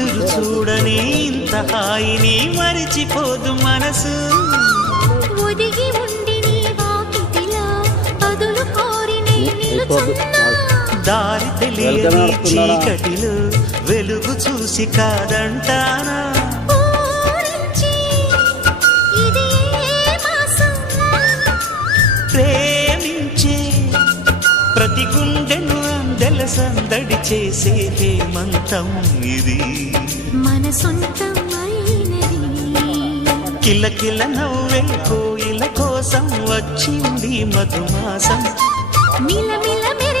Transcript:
ఎదురు చూడని ఇంత హాయిని మరిచిపోదు మనసు. ఒదిగి ఉండి నీ వాకిటిలో బదులు కోరి నీ నిలుచున్నా. దారి తెలియని చీకటిలో వెలుగు చూసి కాదంటానా. ఊరించి ఇది ఏ మాసం? ప్రేమించే ప్రతి గుండెను అందెల సందడి చేసే హేమంతం ఇది. మన సొంతం అయినది. కిలకిల నవ్వే కోయిల కోసం వచ్చింది మధుమాసం. మిల మిల మెరి